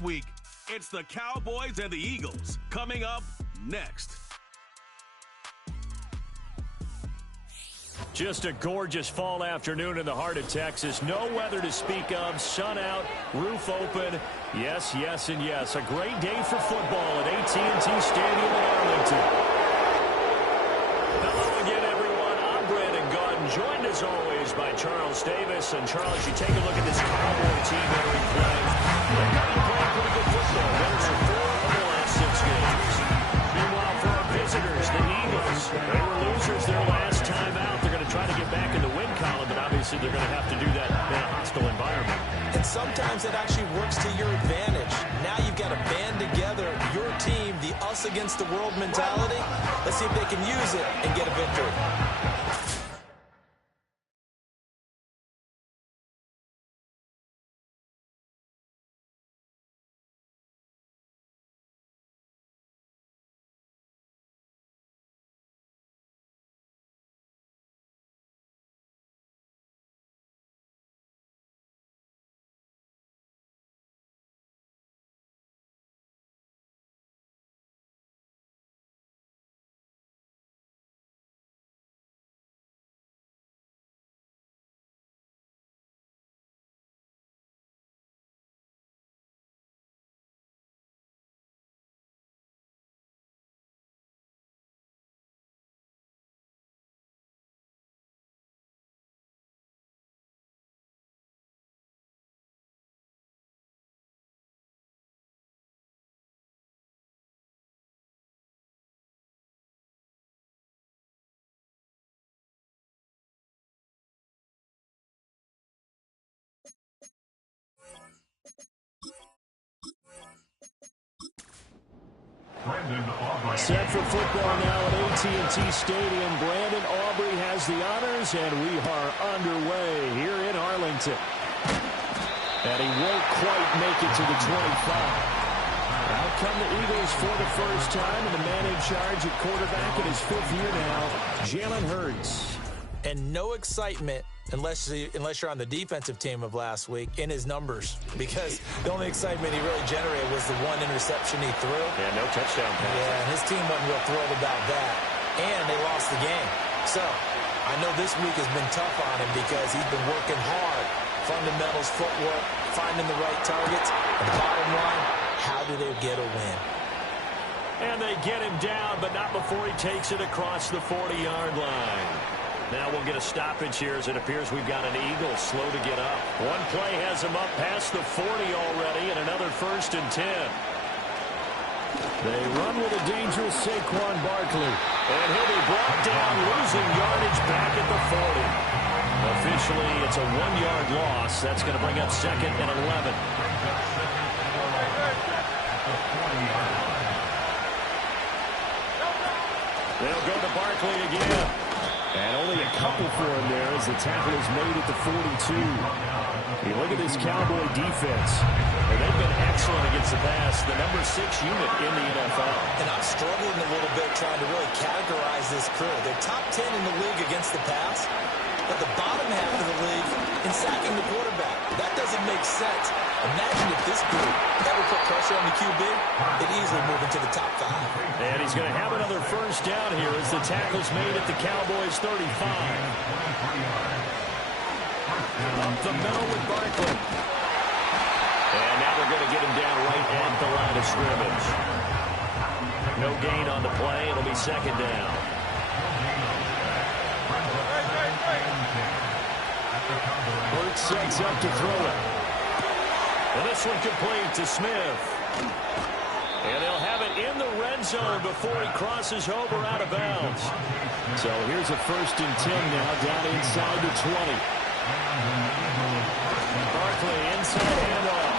week. It's the Cowboys and the Eagles coming up next. Just a gorgeous fall afternoon in the heart of Texas. No weather to speak of. Sun out, roof open. Yes, yes, and yes. A great day for football at AT&T Stadium in Arlington. Hello again, everyone. I'm Brandon Gaudin, joined as always by Charles Davis. And Charles, you take a look at this Cowboy team entering play. They've been playing pretty good football. Winners of 4 of the last 6 games. Meanwhile, for our visitors, the Eagles, they were losers their last time out. They're going to try to get back in the win column, but obviously they're going to have to do that in a hostile environment. And sometimes it actually works to your advantage. Now you've got to band together your team, the us against the world mentality. Let's see if they can use it and get a victory. Set for football now at AT&T Stadium. Brandon Aubrey has the honors, and we are underway here in Arlington. And he won't quite make it to the 25. Out come the Eagles for the first time, and the man in charge at quarterback in his 5th year now, Jalen Hurts. And no excitement unless you're on the defensive team of last week in his numbers, because the only excitement he really generated was the 1 interception he threw. Yeah, no touchdown pass. Yeah, and his team wasn't real thrilled about that. And they lost the game. So I know this week has been tough on him because he's been working hard. Fundamentals, footwork, finding the right targets. And the bottom line, how do they get a win? And they get him down, but not before he takes it across the 40-yard line. Now we'll get a stoppage here as it appears we've got an Eagle slow to get up. One play has him up past the 40 already, and another 1st and 10. They run with a dangerous Saquon Barkley. And he'll be brought down, losing yardage back at the 40. Officially, it's a 1-yard loss. That's going to bring up 2nd and 11. They'll go to Barkley again. And only a couple for him there as the tackle is made at the 42. You look at this Cowboy defense, and they've been excellent against the pass, the number 6 unit in the NFL. And I'm struggling a little bit trying to really categorize this crew. They're top 10 in the league against the pass, but the bottom half of the league in sacking the quarterback. That doesn't make sense. Imagine if this group ever put pressure on the QB, they'd easily move into the top 5. And he's going to have another first down here as the tackle's made at the Cowboys' 35. Up the middle with Barkley. And now they're going to get him down right at the line of scrimmage. No gain on the play. It'll be 2nd down. Hurts sets up to throw it. And this one complete to Smith. And they'll have it in the red zone before he crosses over out of bounds. So here's a 1st and 10 now down inside the 20. Barkley inside handoff.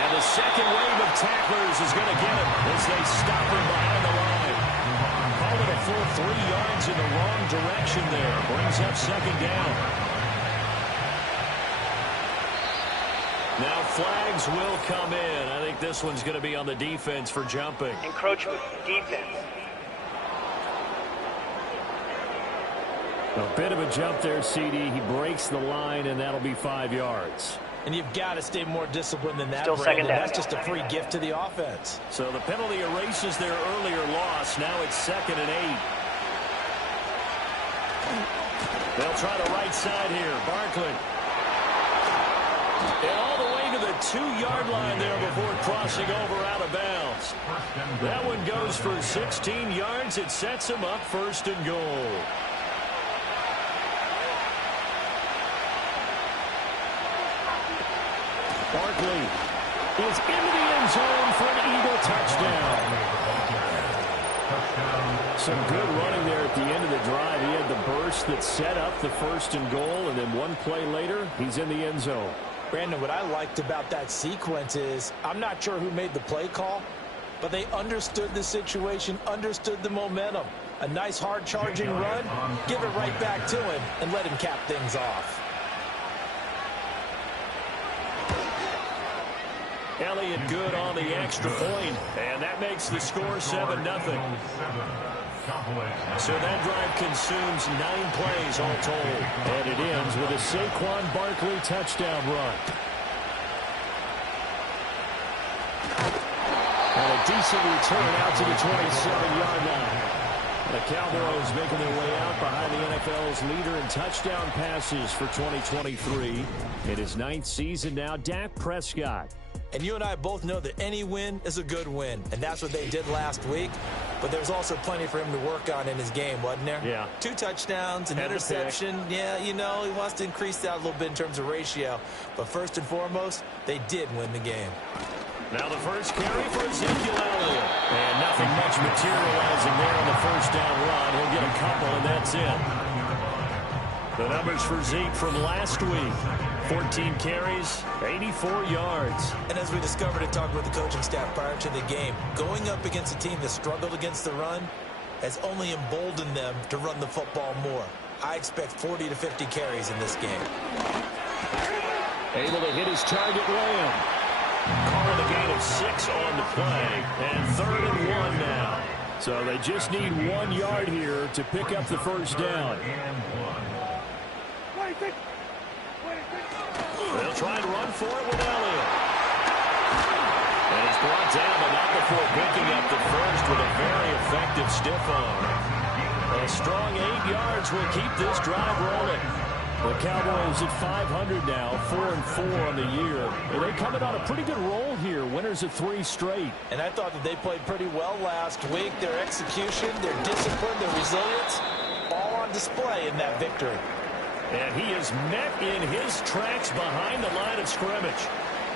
And the second wave of tacklers is going to get him as they stop him behind the line. Called it a full 3 yards in the wrong direction there. Brings up 2nd down. Now flags will come in. I think this one's going to be on the defense for jumping. Encroachment defense. A bit of a jump there, CD. He breaks the line, and that'll be 5 yards. And you've got to stay more disciplined than that, Still second down. That's just a free gift to the offense. So the penalty erases their earlier loss. Now it's 2nd and 8. They'll try the right side here. Barkley. And all the way to the 2-yard line there before crossing over out of bounds. That one goes for 16 yards. It sets him up 1st and goal. Barkley is into the end zone for an Eagle touchdown. Some good running there at the end of the drive. He had the burst that set up the 1st and goal, and then one play later, he's in the end zone. Brandon, what I liked about that sequence is I'm not sure who made the play call, but they understood the situation, understood the momentum. A nice hard-charging run, give it right back to him, and let him cap things off. Elliott good on the extra point, and that makes the score 7-0. So that drive consumes 9 plays all told. And it ends with a Saquon Barkley touchdown run. And a decent return out to the 27-yard line. The Cowboys making their way out behind the NFL's leader in touchdown passes for 2023. In his 9th season now, Dak Prescott. And you and I both know that any win is a good win, and that's what they did last week. But there's also plenty for him to work on in his game, wasn't there? Yeah. 2 touchdowns, an interception. Yeah, you know, he wants to increase that a little bit in terms of ratio. But first and foremost, they did win the game. Now the first carry for Ezekiel Elliott. And nothing much materializing there on the 1st down run. He'll get a couple, and that's it. The numbers for Zeke from last week. 14 carries, 84 yards. And as we discovered in talking with the coaching staff prior to the game, going up against a team that struggled against the run has only emboldened them to run the football more. I expect 40 to 50 carries in this game. Able to hit his target, Lamb. Calling a gain of 6 on the play. And 3rd and 1 now. So they just need 1 yard here to pick up the 1st down. They'll try and run for it with Elliott. And he's brought down, but not before picking up the 1st with a very effective stiff arm. A strong 8 yards will keep this drive rolling. The Cowboys at 500 now, 4-4 on the year. And they coming on a pretty good roll here. Winners of 3 straight. And I thought that they played pretty well last week. Their execution, their discipline, their resilience, all on display in that victory. And he is met in his tracks behind the line of scrimmage.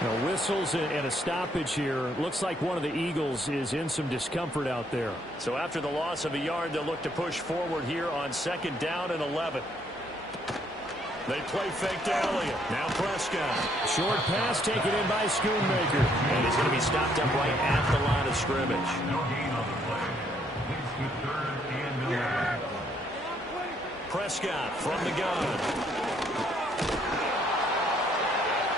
Now, whistles and a stoppage here. Looks like one of the Eagles is in some discomfort out there. So after the loss of a yard, they'll look to push forward here on 2nd down and 11. They play fake to Elliott. Now Prescott. Short pass taken in by Schoonmaker. And he's going to be stopped up right at the line of scrimmage. Prescott from the gun.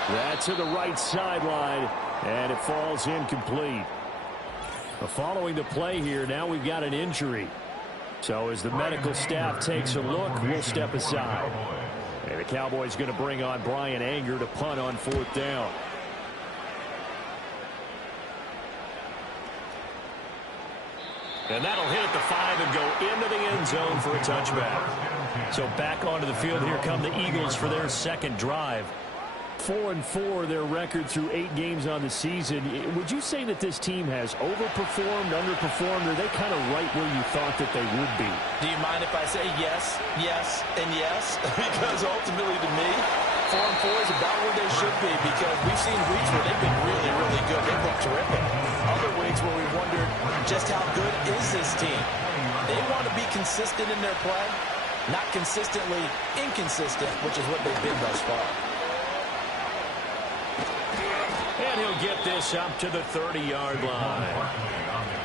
That to the right sideline, and it falls incomplete. Following the play here, now we've got an injury. So as the medical staff takes a look, we'll step aside. And the Cowboys going to bring on Brian Anger to punt on 4th down. And that'll hit at the 5 and go into the end zone for a touchback. So back onto the field, here come the Eagles for their 2nd drive. 4-4 their record through 8 games on the season. Would you say that this team has overperformed, underperformed, or are they kind of right where you thought that they would be? Do you mind if I say yes, yes, and yes? Because ultimately to me, 4-4 is about where they should be, because we've seen weeks where they've been really, really good. They've looked terrific. Other weeks where we wondered just how good is this team. They want to be consistent in their play, not consistently inconsistent, which is what they've been thus far. And he'll get this up to the 30-yard line.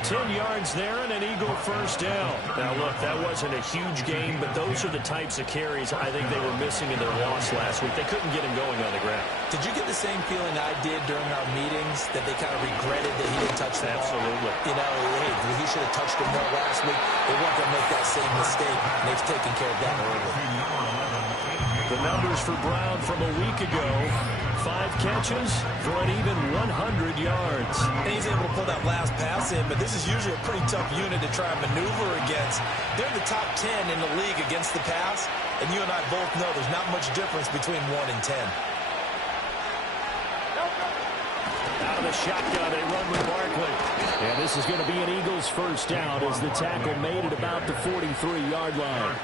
10 yards there and an Eagle 1st down. Now, look, that wasn't a huge game, but those are the types of carries I think they were missing in their loss last week. They couldn't get him going on the ground. Did you get the same feeling I did during our meetings, that they kind of regretted that he didn't touch the ball? Absolutely. You know, hey, he should have touched him more last week. They weren't going to make that same mistake, and they've taken care of that early. The numbers for Brown from a week ago: 5 catches for an even 100 yards. And he's able to pull that last pass in, but this is usually a pretty tough unit to try and maneuver against. They're in the top 10 in the league against the pass, and you and I both know there's not much difference between 1 and 10. Out of the shotgun, they run with Barkley. And this is going to be an Eagles first down as the tackle made it about the 43-yard line.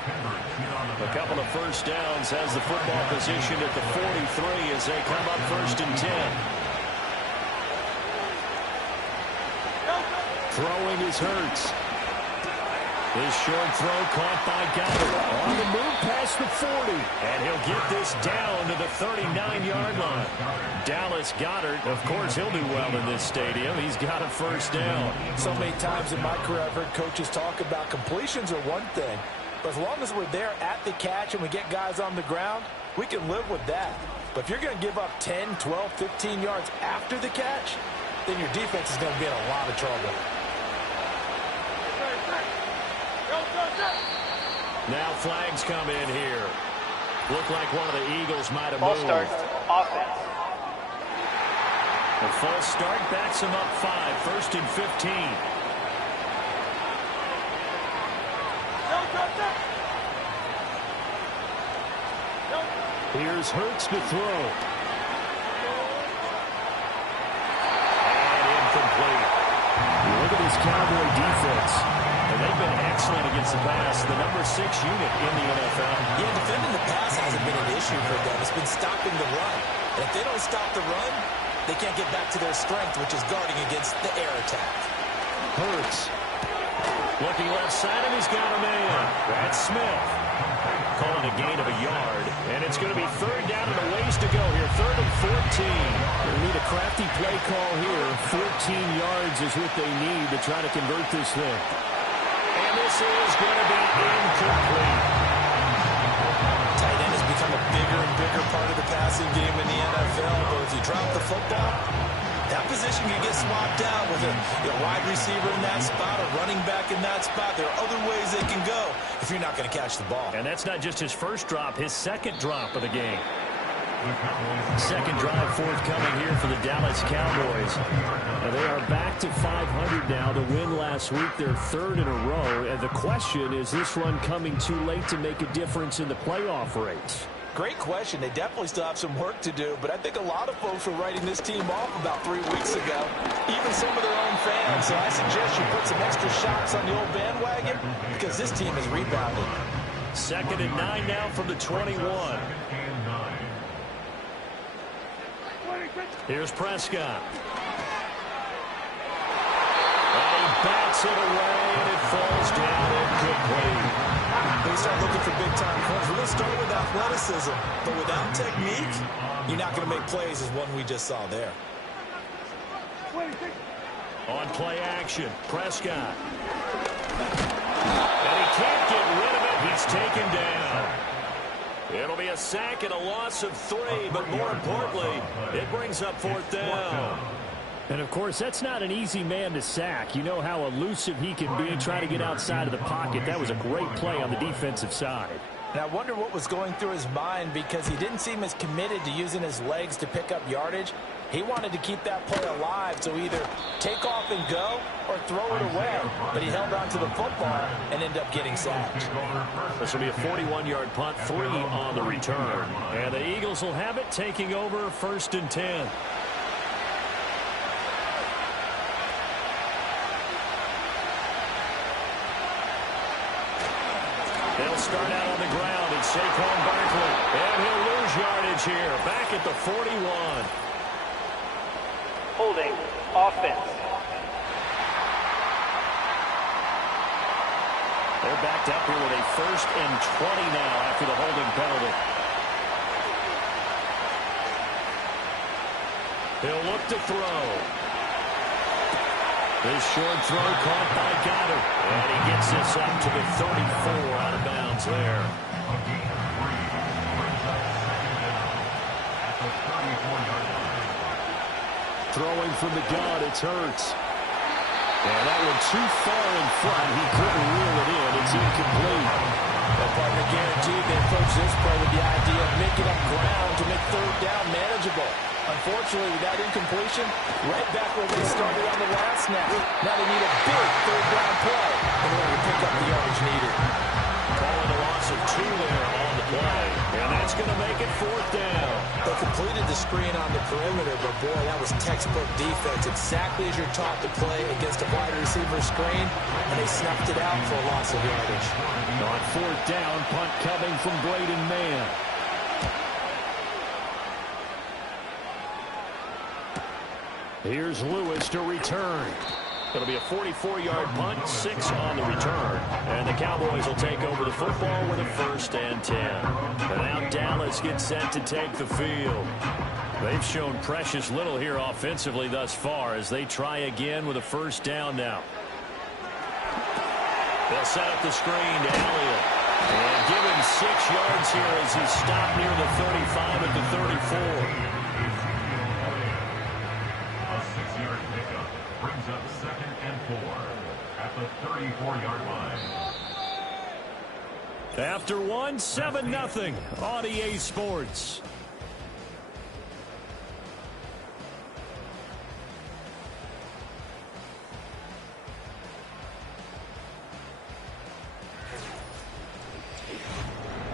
A couple of first downs has the football position at the 43 as they come up first and 10. Throwing is Hurts. This short throw caught by Goddard. On the move past the 40. And he'll get this down to the 39-yard line. Dallas Goedert, of course, he'll do well in this stadium. He's got a first down. So many times in my career I've heard coaches talk about completions are one thing, but as long as we're there at the catch and we get guys on the ground, we can live with that. But if you're going to give up 10, 12, 15 yards after the catch, then your defense is going to be in a lot of trouble. Now flags come in here. Look like one of the Eagles might have moved. Start, offense. The false start backs him up 5, first and 15. Here's Hurts to throw. And incomplete. Look at this Cowboy defense. And they've been excellent against the pass, the number 6 unit in the NFL. Yeah, defending the pass hasn't been an issue for them. It's been stopping the run. And if they don't stop the run, they can't get back to their strength, which is guarding against the air attack. Hurts. Looking left side, and he's got a man. That's Smith. Calling a gain of a yard. And it's going to be third down and a ways to go here. Third and 14. They need a crafty play call here. 14 yards is what they need to try to convert this thing. And this is going to be incomplete. Tight end has become a bigger and bigger part of the passing game in the NFL, but if you drop the football, that position can get swapped out with a wide receiver in that spot, a running back in that spot. There are other ways they can go if you're not going to catch the ball. And that's not just his first drop, his second drop of the game. Second drive forthcoming here for the Dallas Cowboys. Now they are back to 500 now. The win last week, their third in a row. And the question is this run coming too late to make a difference in the playoff race? Great question. They definitely still have some work to do, but I think a lot of folks were writing this team off about 3 weeks ago, even some of their own fans. So I suggest you put some extra shots on the old bandwagon because this team has rebounded. Second and 9 now from the 21. Here's Prescott. And he bats it away, and it falls down incomplete. They start looking for big-time plays. We're going to start with athleticism, but without technique, you're not going to make plays as one we just saw there. On play action, Prescott. And he can't get rid of it. He's taken down. It'll be a sack and a loss of 3, but more importantly, it brings up fourth down. And, of course, that's not an easy man to sack. You know how elusive he can be, trying to get outside of the pocket. That was a great play on the defensive side. And I wonder what was going through his mind because he didn't seem as committed to using his legs to pick up yardage. He wanted to keep that play alive, so either take off and go or throw it away. But he held on to the football and ended up getting sacked. This will be a 41-yard punt, 3 on the return. And the Eagles will have it, taking over first and 10. They'll start out on the ground, and Saquon Barkley. And he'll lose yardage here, back at the 41. Holding, offense. They're backed up here with a first and 20 now after the holding penalty. He'll look to throw. This short throw caught by Goddard. And he gets this up to the 34 out of bounds there. Throwing from the gun, it's Hurts. And that one too far in front. He couldn't reel it in. It's incomplete. Well, partner, guaranteed they approach this play with the idea of making up ground to make third down manageable. Unfortunately, with that incompletion, right back where they started on the last snap. Now they need a big third down play in order to pick up the yardage needed. Calling a loss of 2 there on the play. And that's going to make it fourth down. They completed the screen on the perimeter, but boy, that was textbook defense. Exactly as you're taught to play against a wide receiver screen, and they snuffed it out for a loss of yardage. On fourth down, punt coming from Braden Mann. Here's Lewis to return. It'll be a 44-yard punt, 6 on the return. And the Cowboys will take over the football with a 1st and 10. And now Dallas gets set to take the field. They've shown precious little here offensively thus far as they try again with a 1st down now. They'll set up the screen to Elliott. And give him 6 yards here as he's stopped near the 35 at the 34. Brings up 2nd and 4 at the 34-yard line. After 1, 7-0 on EA Sports.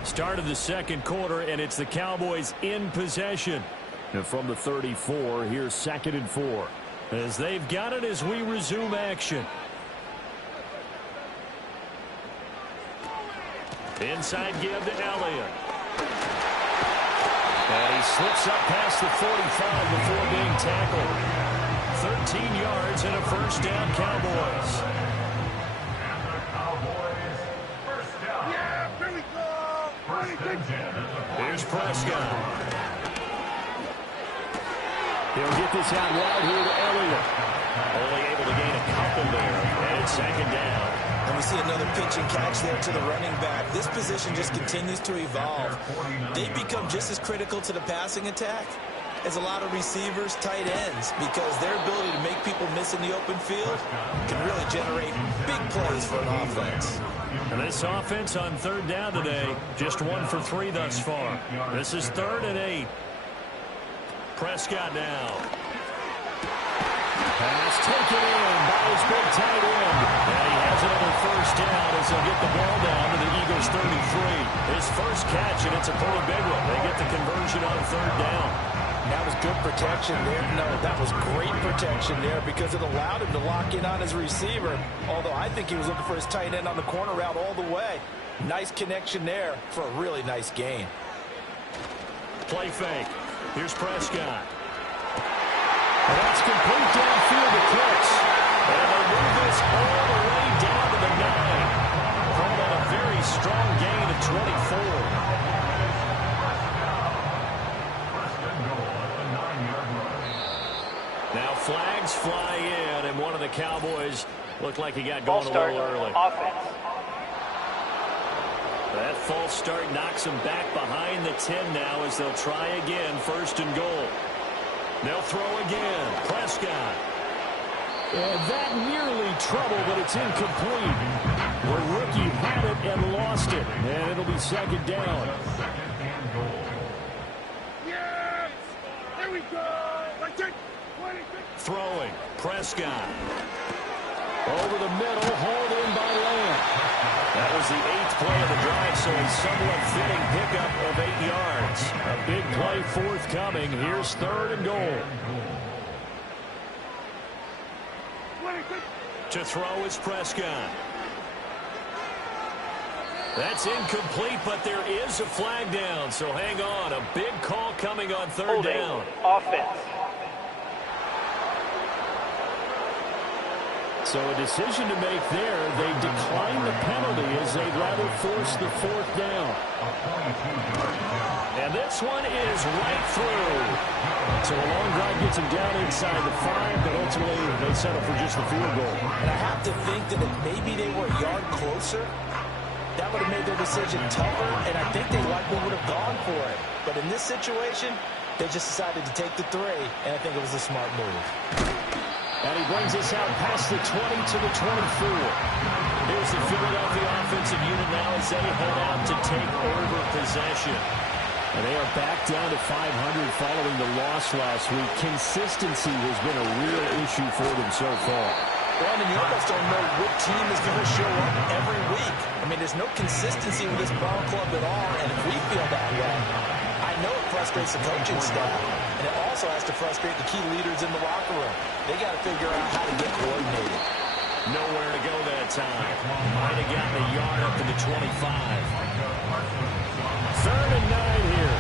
Start of the second quarter, and it's the Cowboys in possession. And from the 34, here's 2nd and 4. As they've got it as we resume action. Inside give to Elliott. And he slips up past the 45 before being tackled. 13 yards and a 1st down, Cowboys. And the Cowboys, 1st down. Yeah, here we go. 1st and 10. Here's Prescott. He'll get this out wide here to Elliott. Only able to gain a couple there. And it's 2nd down. And we see another pitch and catch there to the running back. This position just continues to evolve. They've become just as critical to the passing attack as a lot of receivers, tight ends, because their ability to make people miss in the open field can really generate big plays for an offense. And this offense on 3rd down today, just 1 for 3 thus far. This is 3rd and 8. Prescott now. Pass taken in by his big tight end. And he has another 1st down as they'll get the ball down to the Eagles' 33. His first catch, and it's a pretty big one. They get the conversion on 3rd down. That was good protection there. No, that was great protection there because it allowed him to lock in on his receiver. Although I think he was looking for his tight end on the corner route all the way. Nice connection there for a really nice gain. Play fake. Here's Prescott. And that's complete downfield to Cooks. And they move this all the way down to the 9. From a very strong gain of 24. Now flags fly in, and one of the Cowboys looked like he got going a little early. Offense. That false start knocks them back behind the 10 now as they'll try again, 1st and goal. They'll throw again. Prescott. And that nearly trouble, but it's incomplete. The rookie had it and lost it. And it'll be 2nd down. Yes! There we go! Throwing. Prescott. Over the middle, hauled in by Lamb. That was the 8th play of the drive, so a somewhat fitting pickup of 8 yards. A big play forthcoming. Here's 3rd and goal. To throw is Prescott. That's incomplete, but there is a flag down, so hang on. A big call coming on 3rd down. Offense. So a decision to make there. They decline the penalty as they'd rather force the 4th down. And this one is right through. So a long drive gets them down inside the 5, but ultimately they settle for just the field goal. And I have to think that if maybe they were a yard closer, that would have made their decision tougher, and I think they likely would have gone for it. But in this situation, they just decided to take the 3, and I think it was a smart move. And he brings us out past the 20 to the 24. Here's the Philadelphia offensive unit now as they head out to take over possession. And they are back down to 500 following the loss last week. Consistency has been a real issue for them so far. Well, I mean, you almost don't know what team is going to show up every week. I mean, there's no consistency with this ball club at all, and if we feel that way, I know it frustrates the coaching staff, and it also has to frustrate the key leaders in the locker room. They got to figure out how to get coordinated. Nowhere to go that time. Might have gotten a yard up to the 25. 3rd and 9 here.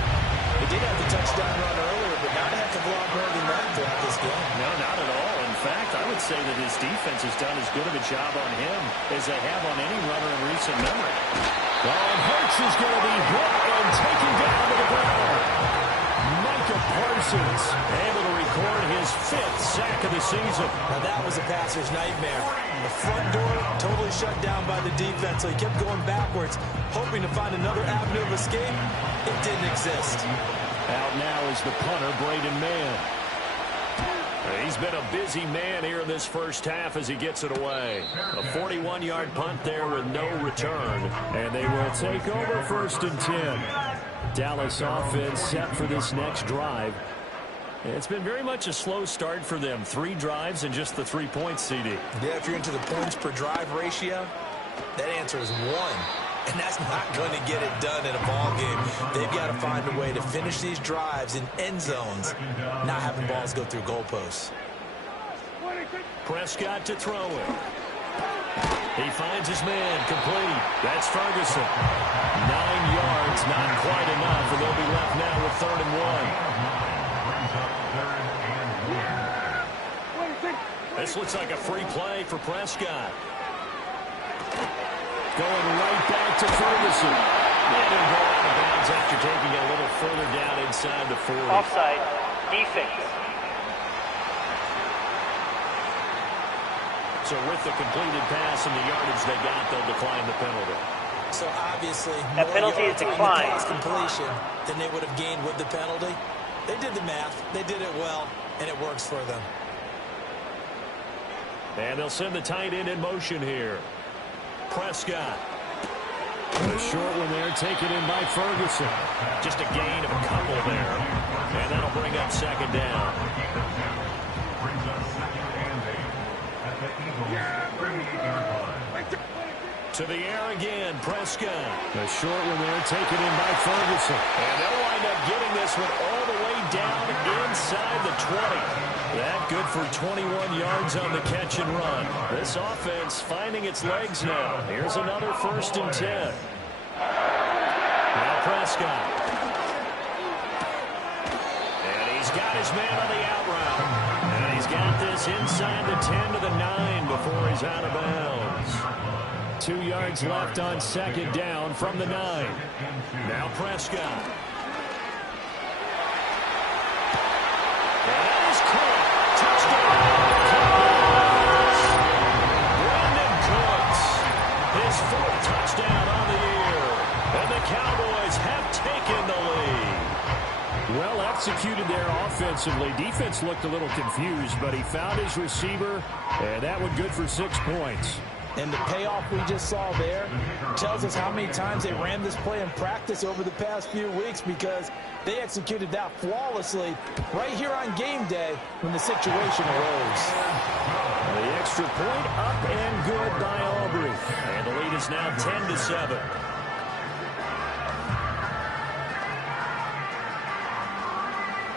They did have the touchdown run earlier, but not a heck of a lot more than that throughout this game. No, not at all. In fact, I would say that his defense has done as good of a job on him as they have on any runner in recent memory. And Hurts is going to be hit and taken down to the ground. Micah Parsons able to record his 5th sack of the season. Now that was a passer's nightmare. The front door totally shut down by the defense, so he kept going backwards, hoping to find another avenue of escape. It didn't exist. Out now is the punter, Braden Mann. He's been a busy man here in this first half as he gets it away. A 41-yard punt there with no return. And they will take over 1st and 10. Dallas offense set for this next drive. It's been very much a slow start for them. 3 drives and just the 3 points, CD. Yeah, if you're into the points per drive ratio, that answer is 1. And that's not going to get it done in a ball game. They've got to find a way to finish these drives in end zones, not having balls go through goalposts. Prescott to throw it. He finds his man complete. That's Ferguson. 9 yards, not quite enough, and they'll be left now with 3rd and 1. This looks like a free play for Prescott. Going right back to Ferguson. And he'll go out of bounds after taking it a little further down inside the 40. Offside. Defense. So with the completed pass and the yardage they got, they'll decline the penalty. So obviously, That penalty is declined. Pass completion than they would have gained with the penalty. They did the math. They did it well, and it works for them. And they'll send the tight end in motion here. Prescott. A short one there, taken in by Ferguson. Just a gain of a couple there. And that'll bring up 2nd down. To the air again, Prescott. A short one there, taken in by Ferguson. And they'll wind up getting this one all the way down inside the 20. That good for 21 yards on the catch and run. This offense finding its legs now. Here's another 1st and 10. Now Prescott. And he's got his man on the out route. And he's got this inside the 10 to the 9 before he's out of bounds. 2 yards left on 2nd down from the 9. Now Prescott. His 4th touchdown on the year. And the Cowboys have taken the lead. Well executed there offensively. Defense looked a little confused, but he found his receiver, and that one good for 6 points. And the payoff we just saw there tells us how many times they ran this play in practice over the past few weeks, because they executed that flawlessly right here on game day when the situation arose. The extra point up and good by Aubrey. And the lead is now 10-7.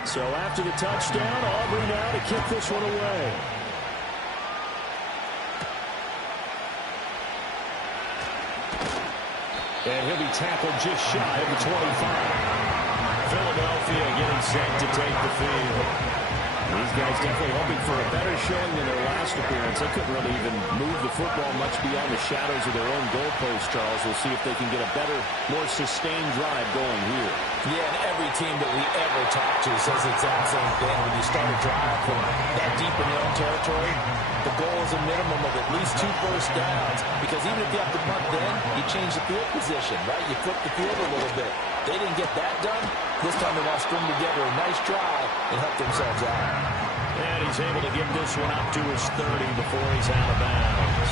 So after the touchdown, Aubrey now to kick this one away. And he'll be tackled just shy of the 25. Philadelphia getting set to take the field. These guys definitely hoping for a better showing than their last appearance. They couldn't really even move the football much beyond the shadows of their own goalpost, Charles. We'll see if they can get a better, more sustained drive going here. Yeah, and every team that we ever talk to says the exact same thing. When you start a drive from that deep in their own territory, the goal is a minimum of at least 2 first downs, because even if you have to punt then, you change the field position, right? You flip the field a little bit. They didn't get that done. This time they want to string together a nice drive and help themselves out. And he's able to get this one up to his 30 before he's out of bounds.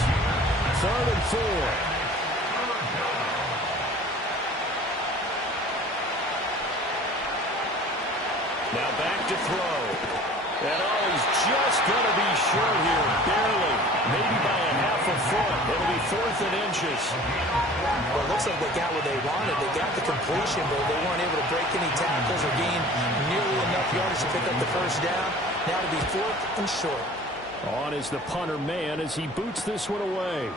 3rd and 4. Now back to throw. And he's just going to be short here, barely, maybe by a half a foot. It'll be 4th and inches. Well, it looks like they got what they wanted. They got the completion, but they weren't able to break any tackles or gain nearly enough yards to pick up the first down. Now it'll be 4th and short. On is the punter man as he boots this one away.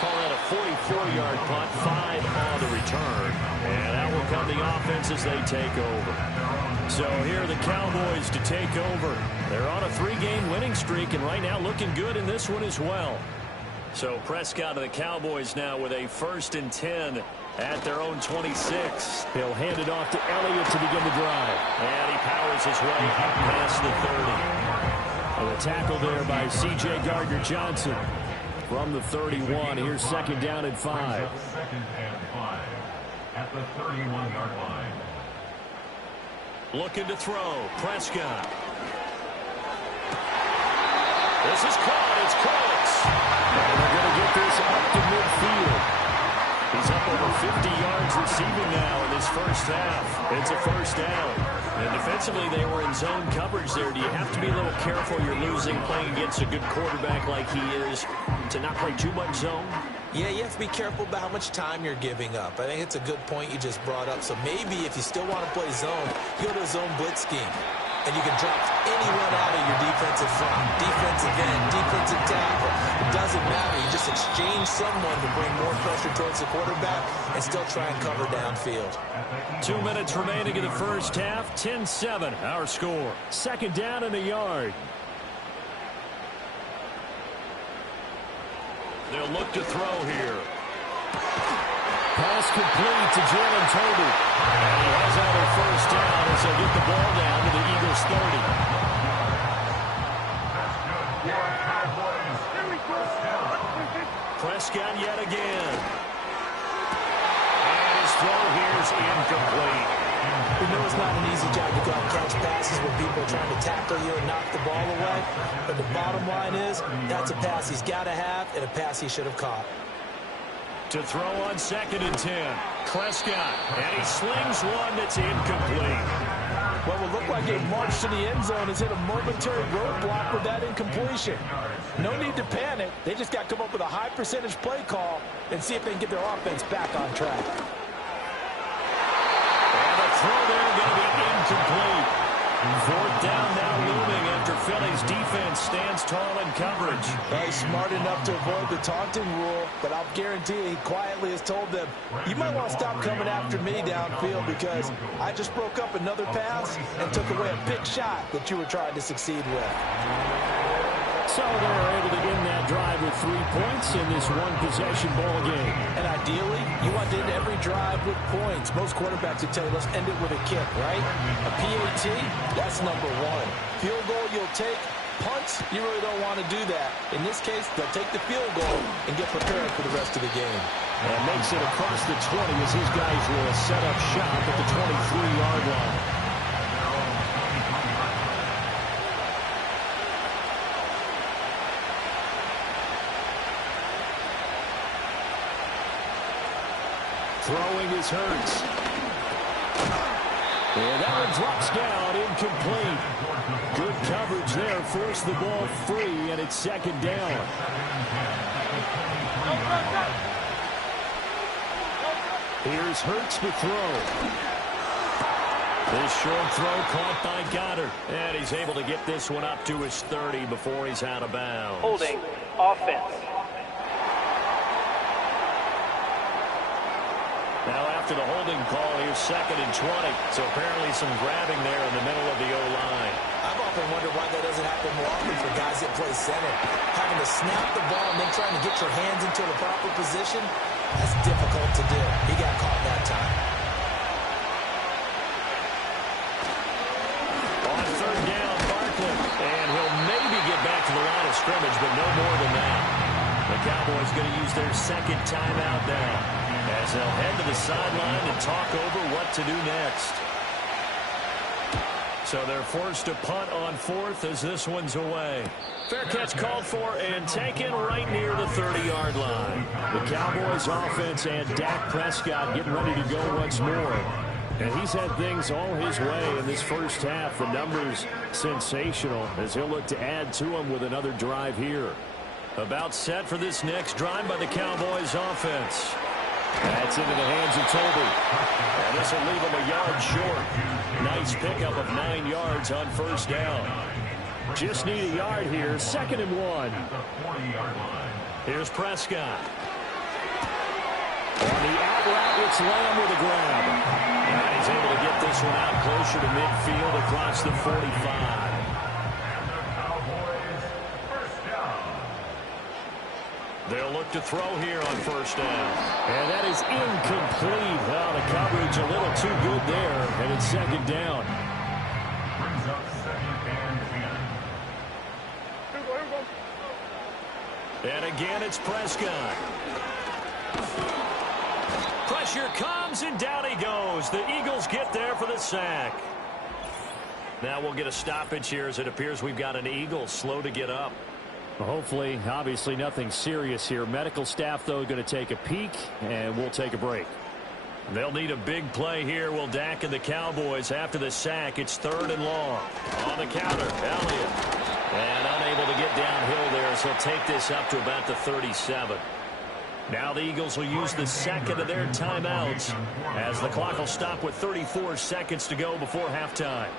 Call that a 44-yard punt, 5 on the return. And out will come the offense as they take over. So here are the Cowboys to take over. They're on a 3-game winning streak, and right now looking good in this one as well. So Prescott and the Cowboys now with a 1st and 10 at their own 26. He'll hand it off to Elliott to begin the drive. And he powers his way up past the 30. And a tackle there by C.J. Gardner-Johnson. From the 31, here's 2nd down and 5. 2nd and 5 at the 31-yard line. Looking to throw. Prescott. This is caught. It's close. And they're going to get this up to midfield. He's up over 50 yards receiving now in this first half. It's a 1st down. And defensively, they were in zone coverage there. Do you have to be a little careful? You're losing playing against a good quarterback like he is to not play too much zone? Yeah, you have to be careful about how much time you're giving up. I think it's a good point you just brought up. So maybe if you still want to play zone, go to a zone blitz scheme. And you can drop anyone out of your defensive front. Defensive end, defensive tackle. It doesn't matter. You just exchange someone to bring more pressure towards the quarterback and still try and cover downfield. 2 minutes remaining in the first half. 10-7, our score. 2nd down and a yard. They'll look to throw here. Pass complete to Jalen Tolbert. And he has another 1st down as they'll get the ball down to the Eagles' 30. Prescott yet again. And his throw here is incomplete. We know it's not an easy job to go out and catch passes when people are trying to tackle you and knock the ball away. But the bottom line is, that's a pass he's got to have and a pass he should have caught. To throw on 2nd and 10. Prescott. And he slings one that's incomplete. Well, it looked like it marched to the end zone. Has hit a momentary roadblock with that incompletion. No need to panic. They just got to come up with a high percentage play call and see if they can get their offense back on track. And the throw there going to be incomplete. 4th down now looming after Philly's defense stands tall in coverage. He's smart enough to avoid the taunting rule, but I'll guarantee he quietly has told them, you might want to stop coming after me downfield because I just broke up another pass and took away a big shot that you were trying to succeed with. So they're able to end that drive with 3 points in this one-possession ball game. And ideally, you want to end every drive with points. Most quarterbacks would tell you, let's end it with a kick, right? A PAT, that's number 1. Field goal you'll take. Punts, you really don't want to do that. In this case, they'll take the field goal and get prepared for the rest of the game. And makes it across the 20 as his guys will set up shop at the 23-yard line. Throwing is Hurts. And that one drops down, incomplete. Good coverage there, forced the ball free, and it's 2nd down. Here's Hurts to throw. This short throw caught by Goddard. And he's able to get this one up to his 30 before he's out of bounds. Holding offense. Now after the holding call, here's 2nd and 20. So apparently some grabbing there in the middle of the O-line. I've often wondered why that doesn't happen more often for guys that play center. Having to snap the ball and then trying to get your hands into the proper position, that's difficult to do. He got caught that time. On 3rd down, Barkley. And he'll maybe get back to the line of scrimmage, but no more than that. The Cowboys going to use their 2nd timeout now, as they'll head to the sideline and talk over what to do next. So So they're forced to punt on fourth as this one's away. Fair catch called for and taken right near the 30-yard line. The Cowboys offense and Dak Prescott getting ready to go once more. And he's had things all his way in this first half. The numbers sensational as he'll look to add to them with another drive here. About set for this next drive by the Cowboys offense. That's into the hands of Toby. And this will leave him a yard short. Nice pickup of 9 yards on first down. Just need a yard here. 2nd and 1. Here's Prescott. On the out route, it's Lamb with a grab. And he's able to get this one out closer to midfield across the 45. They'll look to throw here on first down. And that is incomplete. Well, the coverage a little too good there, and it's 2nd down. Brings up 2nd and 10. And again, it's Prescott. Pressure comes, and down he goes. The Eagles get there for the sack. Now we'll get a stoppage here as it appears we've got an Eagle slow to get up. Well, hopefully, obviously nothing serious here. Medical staff, though, going to take a peek, and we'll take a break. They'll need a big play here. Will Dak and the Cowboys after the sack. It's 3rd and long. On the counter, Elliott. And unable to get downhill there as he'll take this up to about the 37. Now the Eagles will use the 2nd of their timeouts as the clock will stop with 34 seconds to go before halftime.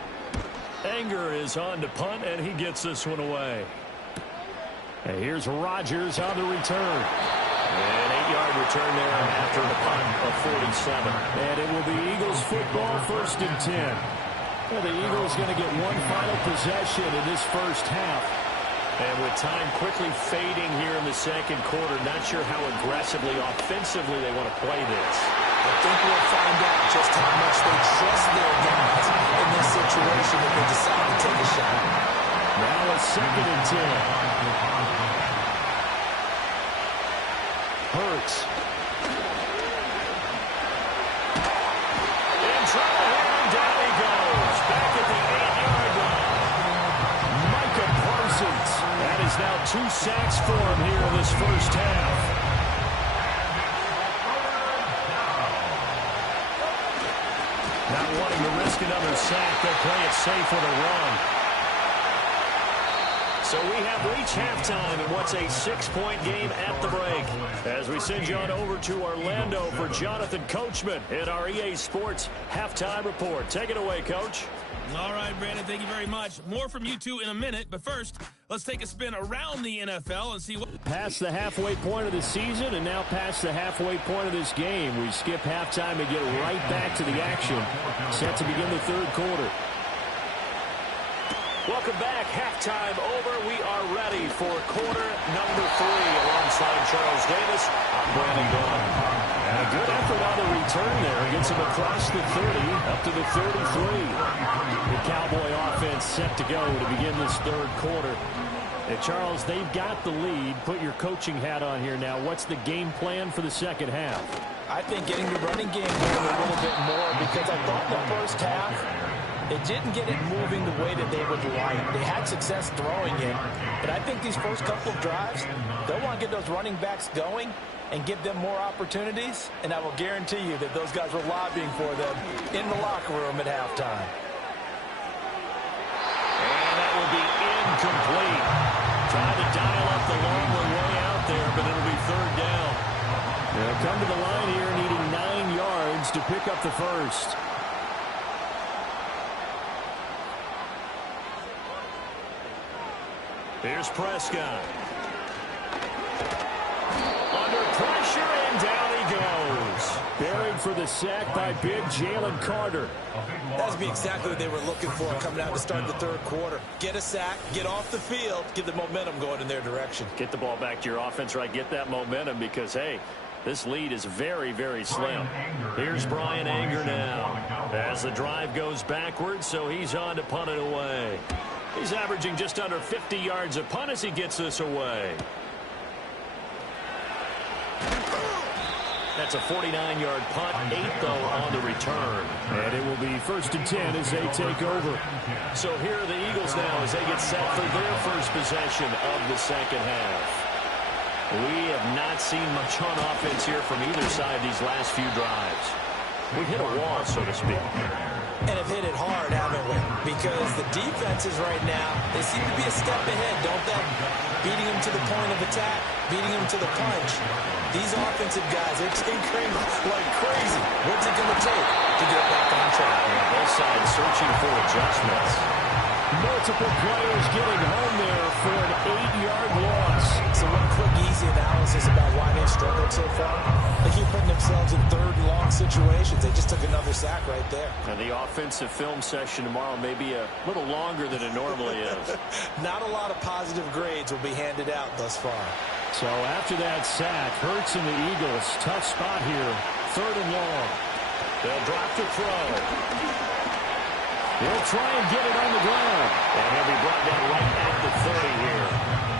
Anger is on to punt, and he gets this one away. And here's Rodgers on the return. An 8-yard return there after the punt of 47. And it will be Eagles football, 1st and 10. Well, the Eagles going to get one final possession in this first half. And with time quickly fading here in the 2nd quarter, not sure how aggressively, offensively they want to play this. I think we'll find out just how much they trust their guys in this situation if they decide to take a shot. Now it's 2nd and 10. Hurts. In trouble here, and down he goes. Back at the 8-yard line. Micah Parsons. That is now 2 sacks for him here in this first half. Not wanting to risk another sack, they'll play it safe with a run. So we have reached halftime in what's a 6-point game at the break. As we send you on over to Orlando for Jonathan Coachman in our EA Sports Halftime Report. Take it away, Coach. All right, Brandon, thank you very much. More from you two in a minute, but first, let's take a spin around the NFL and see what... Past the halfway point of the season and now past the halfway point of this game. We skip halftime and get right back to the action. Set to begin the 3rd quarter. Welcome back. Halftime over. We are ready for quarter number 3. Alongside Charles Davis, I'm Brandon Gaudin. And a good effort on the return there. Gets him across the 30, up to the 33. The Cowboy offense set to go to begin this 3rd quarter. And Charles, they've got the lead. Put your coaching hat on here now. What's the game plan for the 2nd half? I think getting the running game going a little bit more because I thought the first half it didn't get it moving the way that they would like. They had success throwing it, but I think these first couple of drives, they'll want to get those running backs going and give them more opportunities, and I will guarantee you that those guys were lobbying for them in the locker room at halftime. And that will be incomplete. Trying to dial up the long one way out there, but it'll be 3rd down. They'll come to the line here needing 9 yards to pick up the first. Here's Prescott. Under pressure, and down he goes. Buried for the sack by big Jalen Carter. That's exactly what they were looking for coming out to start the 3rd quarter. Get a sack, get off the field, get the momentum going in their direction. Get the ball back to your offense, right? Get that momentum because, hey, this lead is very, very slim. Here's Brian Anger now as the drive goes backwards, so he's on to punt it away. He's averaging just under 50 yards a punt as he gets this away. That's a 49-yard punt, 8, though, on the return. And it will be 1st and 10 as they take over. So here are the Eagles now as they get set for their first possession of the second half. We have not seen much on offense here from either side these last few drives. We've hit a wall, so to speak. And have hit it hard, haven't we? Because the defenses right now, they seem to be a step ahead, don't they? Beating them to the point of attack, beating them to the punch. These offensive guys, they're tinkering like crazy. What's it going to take to get back on track? Yeah, both sides searching for adjustments. Multiple players getting home there for an 8-yard loss. So one quick, easy analysis about why they've struggled so far. They keep putting themselves in third and long situations. They just took another sack right there. And the offensive film session tomorrow may be a little longer than it normally is. Not a lot of positive grades will be handed out thus far. So after that sack, Hurts and the Eagles, tough spot here. 3rd and long. They'll drop to throw. He'll try and get it on the ground. And he'll be brought down right at the 30 here.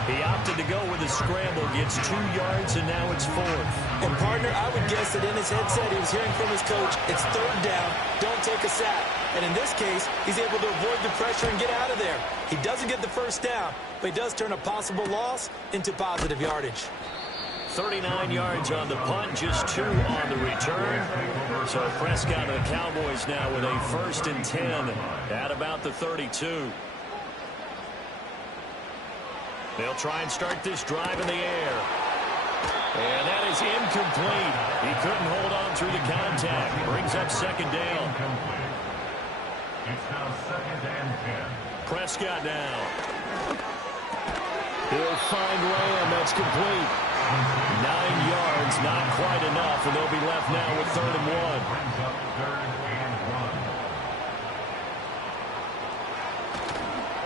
He opted to go with a scramble, gets 2 yards, and now it's 4th. And, partner, I would guess that in his headset he was hearing from his coach, it's 3rd down, don't take a sack. And in this case, he's able to avoid the pressure and get out of there. He doesn't get the 1st down, but he does turn a possible loss into positive yardage. 39 yards on the punt, just 2 on the return. So Prescott and the Cowboys now with a 1st and 10 at about the 32. They'll try and start this drive in the air. And that is incomplete. He couldn't hold on through the contact. Brings up 2nd down. It's now 2nd and 10. Prescott now. He'll find Lamb. That's complete. 9 yards, not quite enough, and they'll be left now with 3rd and 1. Brings up 3rd and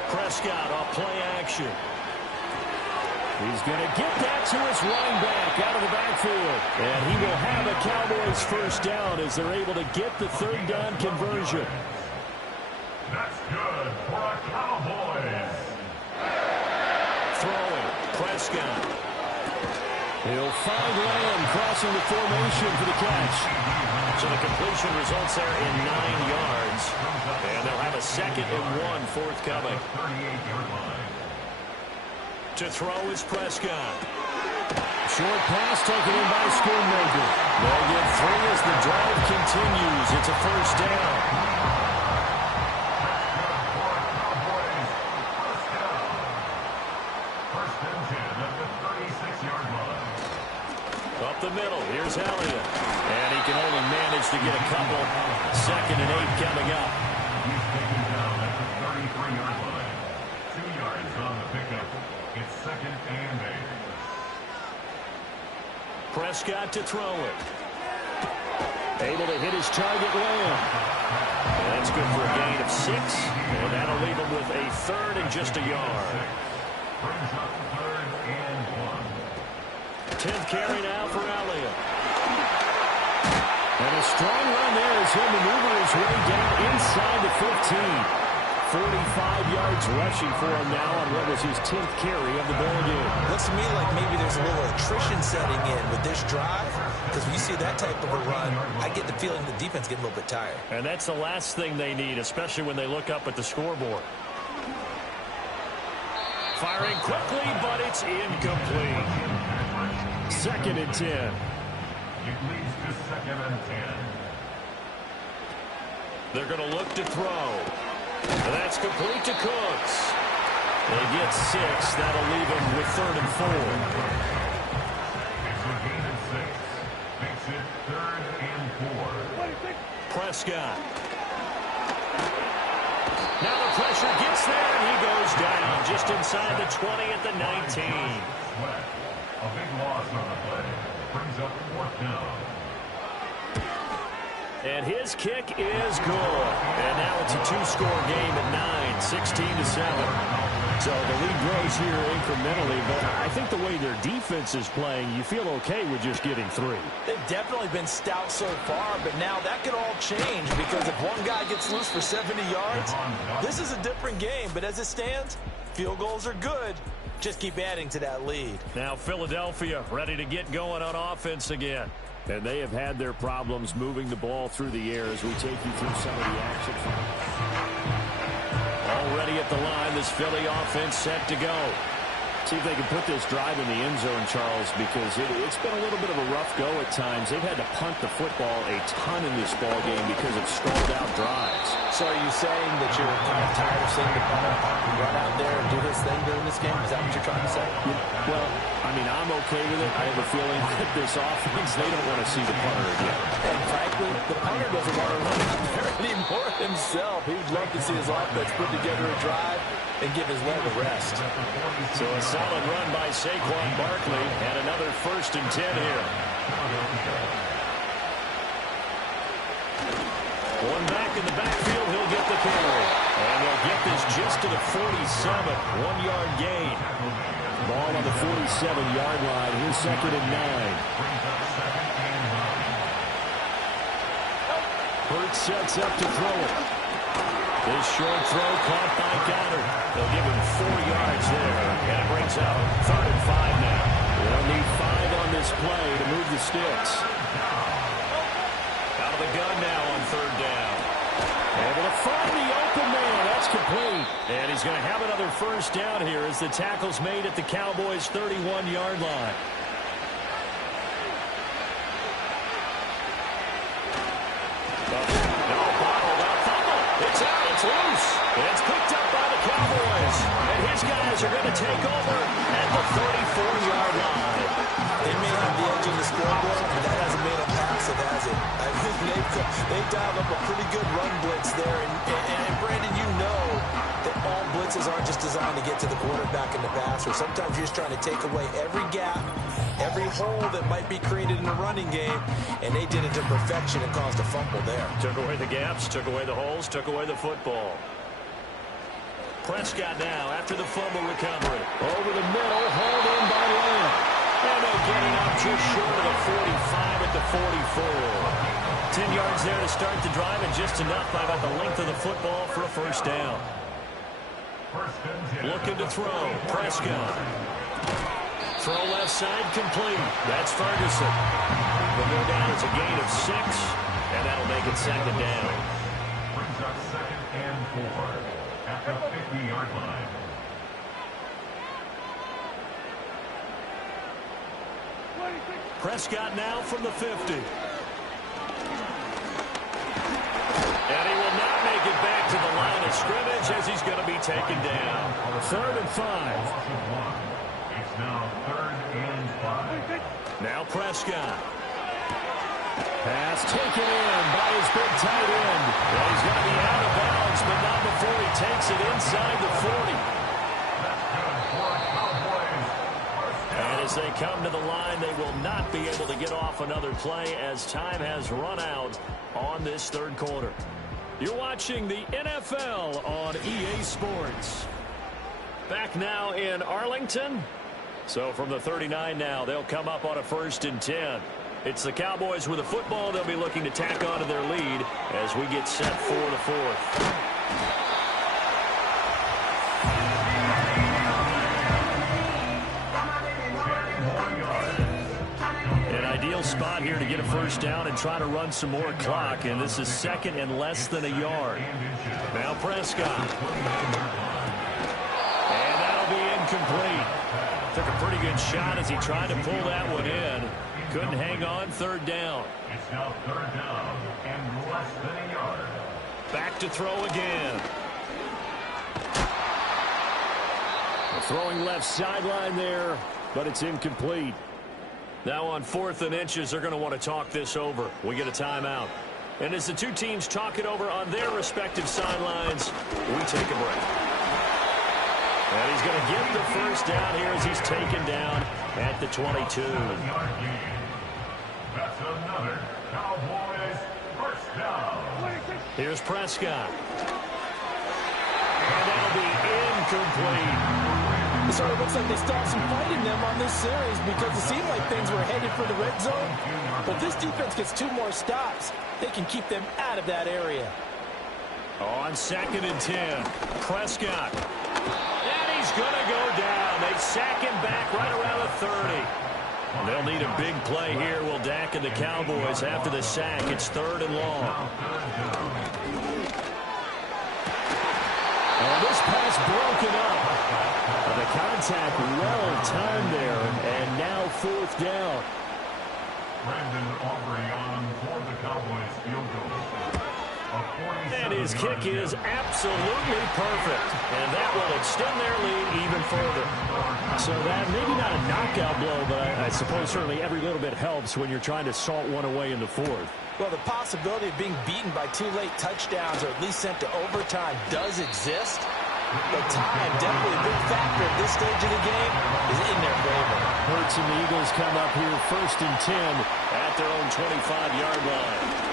1. Prescott off play action. He's going to get that to his running back out of the backfield. And he will have a Cowboys 1st down as they're able to get the 3rd down conversion. That's good for a Cowboys. Throwing, Prescott. He'll find Lamb crossing the formation for the catch. So the completion results there in 9 yards. And they'll have a 2nd and 1 forthcoming. 38-yard line. To throw is Prescott. Short pass taken in by Schoonmaker. They'll get 3 as the drive continues. It's a 1st down. Up the middle, here's Elliott. And he can only manage to get a couple. 2nd and 8 coming up. He's taken down at the 33-yard line. 2 yards on the pickup. It's 2nd and 8. Prescott to throw it. Able to hit his target, Lamb. And that's good for a gain of 6. And that'll leave him with a 3rd and just a yard. Brings up 3rd and 1. 10th carry now for Elliott. And a strong run there as he'll maneuver his way down inside the 15. 45 yards rushing for him now on what was his 10th carry of the ball game. Looks to me like maybe there's a little attrition setting in with this drive, because when you see that type of a run, I get the feeling the defense getting a little bit tired. And that's the last thing they need, especially when they look up at the scoreboard. Firing quickly, but it's incomplete. 2nd and 10. It leads to 2nd and 10. They're going to look to throw. And that's complete to Cooks. They get 6. That'll leave him with 3rd and 4. It's a gain of 6. Makes it 3rd and 4. Prescott. Now the pressure gets there, and he goes down just inside the 20 at the 19. Sweat. A big loss on the play. Brings up 4th down. And his kick is good. And now it's a 2-score game at 9, 16-7. So the lead grows here incrementally, but I think the way their defense is playing, you feel okay with just getting 3. They've definitely been stout so far, but now that could all change, because if one guy gets loose for 70 yards, this is a different game. But as it stands, field goals are good. Just keep adding to that lead. Now Philadelphia ready to get going on offense again. And they have had their problems moving the ball through the air as we take you through some of the action. Already at the line, this Philly offense set to go. See if they can put this drive in the end zone, Charles, because it's been a little bit of a rough go at times. They've had to punt the football a ton in this ball game because of stalled out drives. So are you saying that you're kind of tired of seeing the punter run out there and do his thing during this game? Is that what you're trying to say? Well, I mean, I'm okay with it. I have a feeling that this offense, they don't want to see the punter again. And frankly, the punter doesn't want to run out there anymore himself. He would love to see his offense put together a drive and give his leg a rest. So a solid run by Saquon Barkley and another 1st and 10 here. One back in the backfield, he'll get the carry. And they'll get this just to the 47, 1-yard gain. Ball on the 47-yard line. Here's 2nd and 9. Hurts sets up to throw it. This short throw caught by Goddard. They'll give him 4 yards there. And it brings up 3rd and 5 now. They'll need 5 on this play to move the sticks. Out of the gun now on 3rd down. Able to find the open man. That's complete. And he's going to have another 1st down here as the tackle's made at the Cowboys' 31-yard line. It's out. It's loose. It's picked up by the Cowboys. And his guys are going to take over at the 34-yard line. They may have the edge on the scoreboard, but that hasn't made them pass it, has it? I mean, they dialed up a pretty good run blitz there. And Brandon, you know that all blitzes aren't just designed to get to the quarterback in the passer. Sometimes you're just trying to take away every gap, every hole that might be created in the running game, and they did it to perfection and caused a fumble there. Took away the gaps, took away the holes, took away the football. Prescott now after the fumble recovery. Over the middle, hauled in by Lamb. And they'll get it up just short of the 45 at the 44. 10 yards there to start the drive, and just enough by about the length of the football for a 1st down. Looking to throw. Prescott. Throw left side complete. That's Ferguson. They'll go down as a gain of 6, and that'll make it 2nd down. Brings up 2nd and 4 at the 50-yard line. Prescott now from the 50. And he will not make it back to the line of scrimmage as he's going to be taken down. 3rd and 5. It's now 3rd and 5. Now Prescott. Pass taken in by his big tight end. Well, he's going to be out of bounds, but not before he takes it inside the 40. And as they come to the line, they will not be able to get off another play as time has run out on this 3rd quarter. You're watching the NFL on EA Sports. Back now in Arlington. So from the 39 now, they'll come up on a 1st and 10. It's the Cowboys with a football. They'll be looking to tack on to their lead as we get set for the 4th. Spot here to get a 1st down and try to run some more clock, and this is 2nd and less than a yard. Now Prescott. And that'll be incomplete. Took a pretty good shot as he tried to pull that one in. Couldn't hang on. 3rd down. It's now 3rd down and less than a yard. Back to throw again. Throwing left sideline there, but it's incomplete. Now on 4th and inches, they're going to want to talk this over. We get a timeout. And as the two teams talk it over on their respective sidelines, we take a break. And he's going to get the 1st down here as he's taken down at the 22. That's another Cowboys 1st down. Here's Prescott. And that'll be incomplete. It sort of looks like they stopped some fight in them on this series because it seemed like things were headed for the red zone. But this defense gets 2 more stops. They can keep them out of that area. On 2nd and 10, Prescott. And he's going to go down. They sack him back right around the 30. They'll need a big play here. Will Dak and the Cowboys after the sack. It's 3rd and long. And this pass broken up. The contact well timed there, and now 4th down. Brandon Aubrey on for the Cowboys field goal. And his kick is absolutely perfect. And that will extend their lead even further. So that maybe not a knockout blow, but I suppose certainly every little bit helps when you're trying to salt one away in the 4th. Well, the possibility of being beaten by 2 late touchdowns or at least sent to overtime does exist. But time, definitely a big factor at this stage of the game, is in their favor. Hurts and the Eagles come up here 1st and 10 at their own 25-yard line.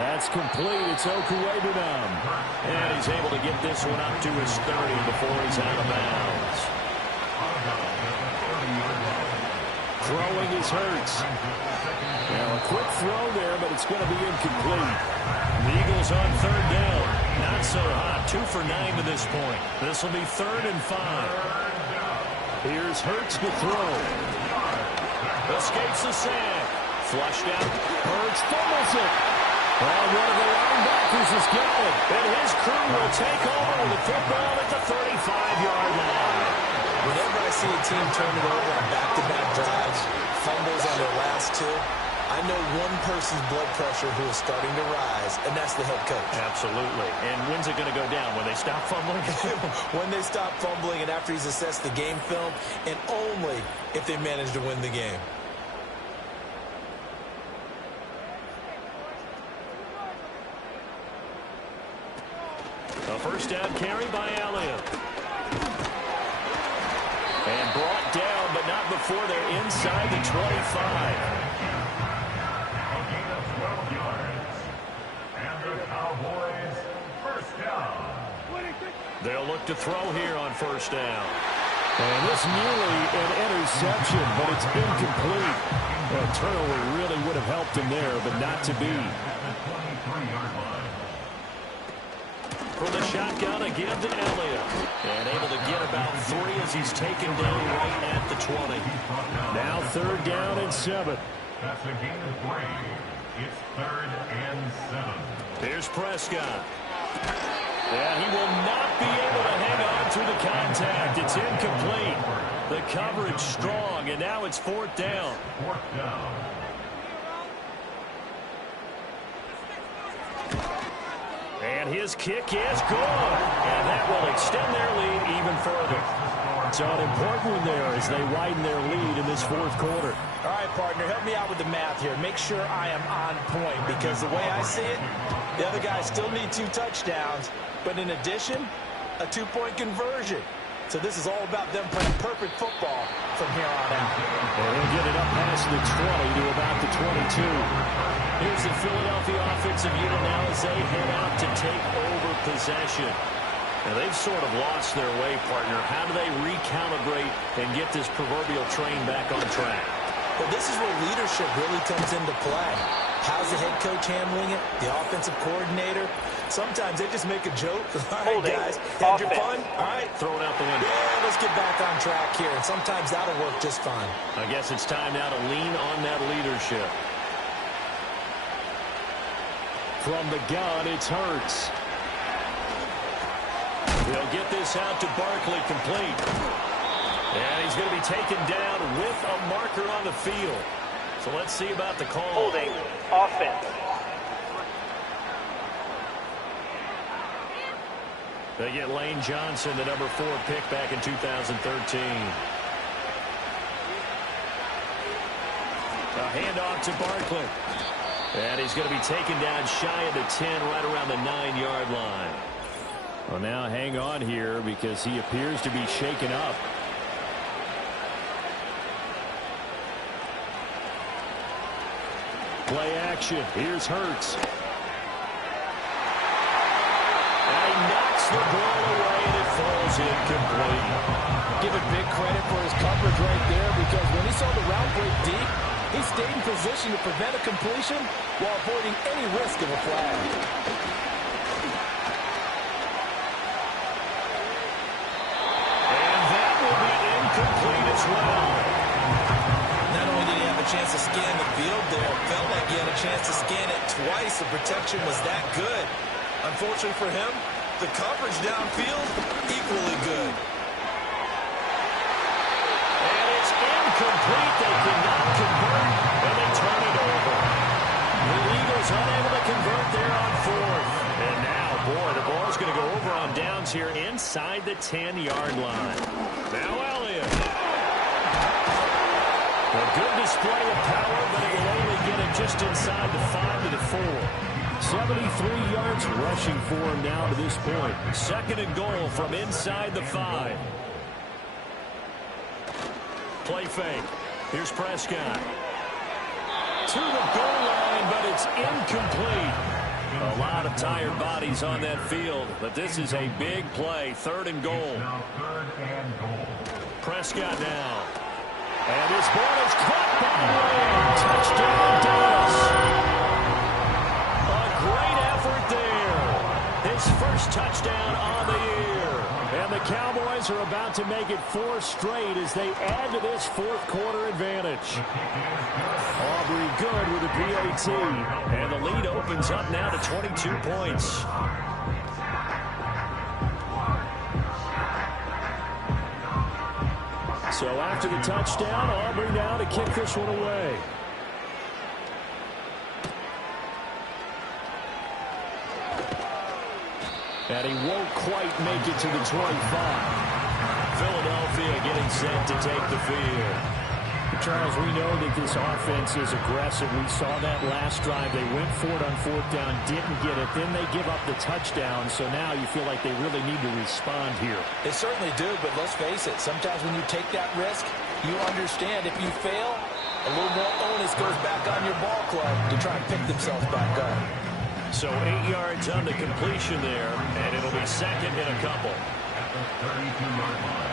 That's complete. It's Okuwebunam. And he's able to get this one up to his 30 before he's out of bounds. Throwing is Hurts. Now a quick throw there, but it's going to be incomplete. The Eagles on 3rd down. Not so hot. 2 for 9 to this point. This will be 3rd and 5. Here's Hurts to throw. Escapes the sack. Flushed out. Hurts fumbles it. And one of the linebackers is going. And his crew will take over with the football at the 35-yard line. Whenever I see a team turn it over on back-to-back drives, fumbles on their last 2, I know one person's blood pressure who is starting to rise, and that's the head coach. Absolutely. And when's it going to go down? When they stop fumbling? When they stop fumbling and after he's assessed the game film, and only if they manage to win the game. A 1st down carry by Elliott. And brought down, but not before they're inside the 25. They'll look to throw here on 1st down. And this nearly an interception, but it's incomplete. A turnover really would have helped him there, but not to be. From the shotgun again to Elliott. And able to get about 3 as he's taken down right at the 20. Now 3rd down and 7. That's a gain of 3. It's 3rd and 7. Here's Prescott. And he will not be able to hang on through the contact. It's incomplete. The coverage strong, and now it's 4th down. 4th down. And his kick is good. And that will extend their lead even further. So an important one there as they widen their lead in this 4th quarter. All right, partner, help me out with the math here. Make sure I am on point because the way I see it, the other guys still need 2 touchdowns. But in addition, a 2-point conversion. So this is all about them playing perfect football from here on out. And he'll get it up past the 20 to about the 22. Here's the Philadelphia offensive unit now as they head out to take over possession. Now they've sort of lost their way, partner. How do they recalibrate and get this proverbial train back on track? Well, this is where leadership really comes into play. How's the head coach handling it? The offensive coordinator? Sometimes they just make a joke. All right, guys, had your fun? All right. Throw it out the window. Yeah, let's get back on track here. And sometimes that'll work just fine. I guess it's time now to lean on that leadership. From the gun, it's Hurts. They'll get this out to Barkley complete. And he's going to be taken down with a marker on the field. So let's see about the call. Holding offense. They get Lane Johnson, the number 4 pick back in 2013. A handoff to Barkley. And he's going to be taken down shy of the 10, right around the 9-yard line. Well, now hang on here because he appears to be shaken up. Play action. Here's Hurts. And he knocks the ball away, and it falls incomplete. Give it big credit for his coverage right there because when he saw the route break deep, he stayed in position to prevent a completion while avoiding any risk of a flag. And that will be incomplete as well. scan the field there. Felt like he had a chance to scan it twice. The protection was that good. Unfortunately for him, the coverage downfield, equally good. And it's incomplete. They cannot convert, and they turn it over. The Eagles unable to convert there on fourth. And now, boy, the ball's going to go over on downs here inside the 10-yard line. Now Elliott. A good display of power, but it will only get him just inside the 5 to the 4. 73 yards rushing for him now to this point. Second and goal from inside the 5. Play fake. Here's Prescott. To the goal line, but it's incomplete. A lot of tired bodies on that field, but this is a big play. Third and goal. Prescott now. And this ball is caught by Lamb. Touchdown, Dallas. A great effort there. His first touchdown on the year. And the Cowboys are about to make it 4 straight as they add to this fourth quarter advantage. Aubrey good with a PAT. And the lead opens up now to 22 points. So after the touchdown, Aubrey now to kick this one away. And he won't quite make it to the 25. Philadelphia getting set to take the field. Charles, we know that this offense is aggressive. We saw that last drive. They went for it on fourth down, didn't get it. Then they give up the touchdown. So now you feel like they really need to respond here. They certainly do, but let's face it. Sometimes when you take that risk, you understand if you fail, a little more onus goes back on your ball club to try and pick themselves back up. So 8 yards on the completion there, and it'll be second and a couple. At the 32-yard line.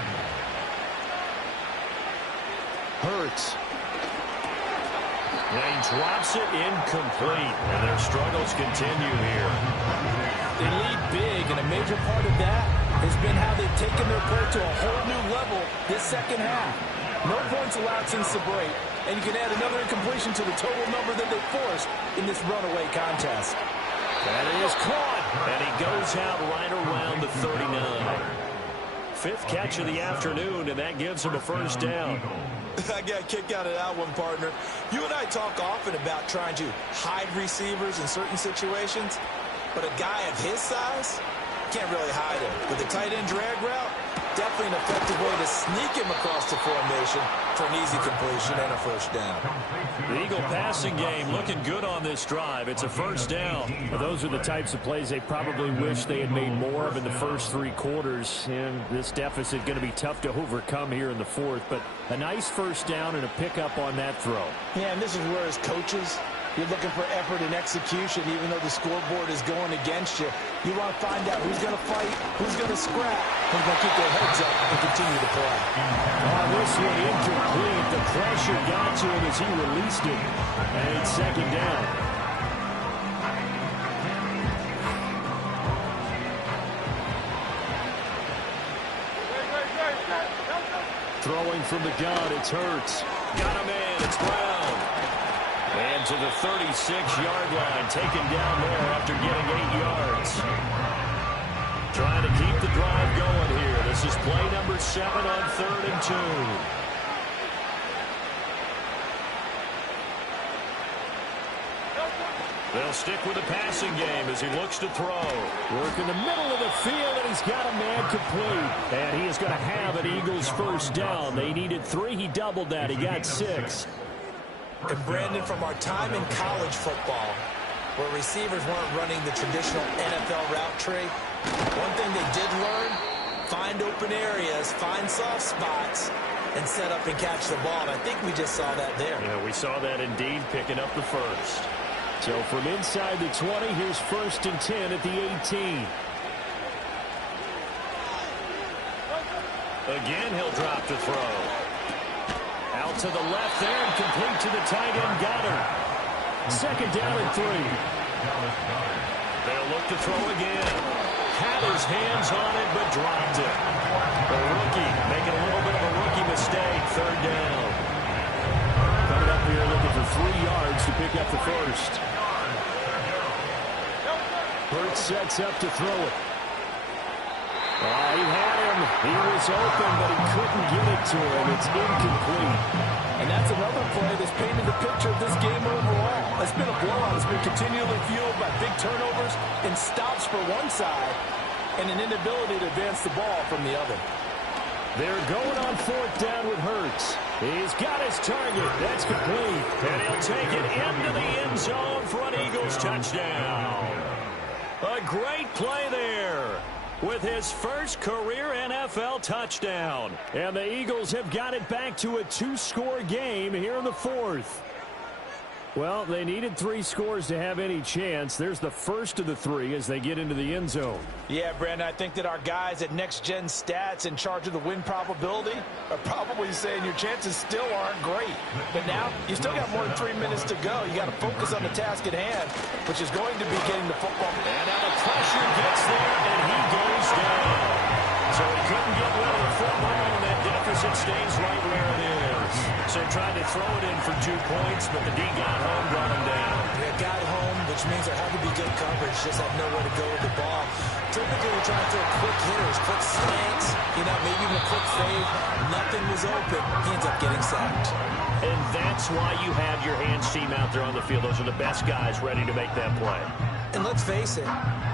Hurts. And he drops it incomplete, and their struggles continue here. They lead big, and a major part of that has been how they've taken their play to a whole new level this second half. No points allowed since the break, and you can add another incompletion to the total number that they forced in this runaway contest. That is caught, and he goes out right around the 39. Fifth catch of the afternoon, and that gives him a first down. I got a kick out of that one, partner. You and I talk often about trying to hide receivers in certain situations, but a guy of his size can't really hide him. With the tight end drag route, definitely an effective way to sneak him across the formation for an easy completion and a first down. The Eagle passing game looking good on this drive. It's a first down. Well, those are the types of plays they probably wish they had made more of in the first 3 quarters. And this deficit going to be tough to overcome here in the fourth. But a nice first down and a pickup on that throw. Yeah, and this is where as coaches, you're looking for effort and execution, even though the scoreboard is going against you. You want to find out who's going to fight, who's going to scrap, who's going to keep their heads up and continue to play. This one incomplete. The pressure got to him as he released it. And it's second down. Throwing from the gun, it's Hurts. Got him in. It's Brown. And to the 36-yard line, taken down there after getting 8 yards. Trying to keep the drive going here. This is play number 7 on 3rd and 2. They'll stick with the passing game as he looks to throw. Work in the middle of the field, and he's got a man complete. And he is going to have an Eagles first down. They needed 3. He doubled that. He got 6. And Brandon, from our time in college football, where receivers weren't running the traditional NFL route tree, one thing they did learn, find open areas, find soft spots, and set up and catch the ball. And I think we just saw that there. Yeah, we saw that indeed, picking up the first. So from inside the 20, here's 1st and 10 at the 18. Again, he'll drop to throw. Out to the left there and complete to the tight end Goddard. Second down and 3. They'll look to throw again. Had his hands on it but dropped it. The rookie making a little bit of a rookie mistake. Third down. Coming up here looking for sets up to throw it. He had him. He was open, but he couldn't get it to him. It's incomplete. And that's another play that's painted the picture of this game overall. It's been a blowout. It's been continually fueled by big turnovers and stops for one side and an inability to advance the ball from the other. They're going on fourth down with Hurts. He's got his target. That's complete. And he'll take it into the end zone for an Eagles touchdown. A great play there with his first career NFL touchdown. And the Eagles have got it back to a 2-score game here in the fourth. Well, they needed 3 scores to have any chance. There's the first of the 3 as they get into the end zone. Yeah, Brandon, I think that our guys at Next Gen Stats in charge of the win probability are probably saying your chances still aren't great. But now, you still got more than 3 minutes to go. You got to focus on the task at hand, which is going to be getting the football. And now the pressure gets there, and he goes down. So he couldn't get rid of the football, and that deficit stays right where it is. So tried to throw it in for 2 points, but the D got home, brought him down. Yeah, got home, which means there had to be good coverage. Just had nowhere to go with the ball. Typically, we're trying to throw quick hitters, quick slants, maybe even a quick fade. Nothing was open. He ends up getting sacked. And that's why you have your hands team out there on the field. Those are the best guys ready to make that play. And let's face it,